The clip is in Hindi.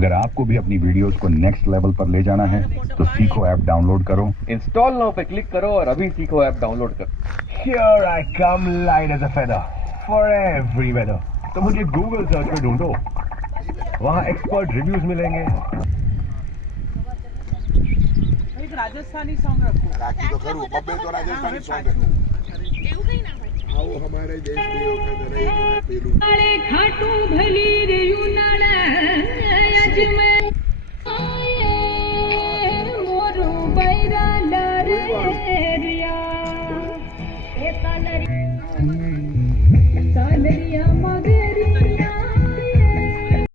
अगर आपको भी अपनी वीडियोस को नेक्स्ट लेवल पर ले जाना है तो सीखो ऐप डाउनलोड करो। इंस्टॉल नाउ पे क्लिक करो और अभी सीखो ऐप डाउनलोड करो। Here I come light as a feather for every weather। तो मुझे गूगल सर्च पे ढूंढो, वहाँ एक्सपर्ट रिव्यूज मिलेंगे। एक राजस्थानी सॉन्ग रखो। राखी तो करूँ, बब्बे तो राजस्थानी सॉन्ग है। आओ हमारे देश में पेलू।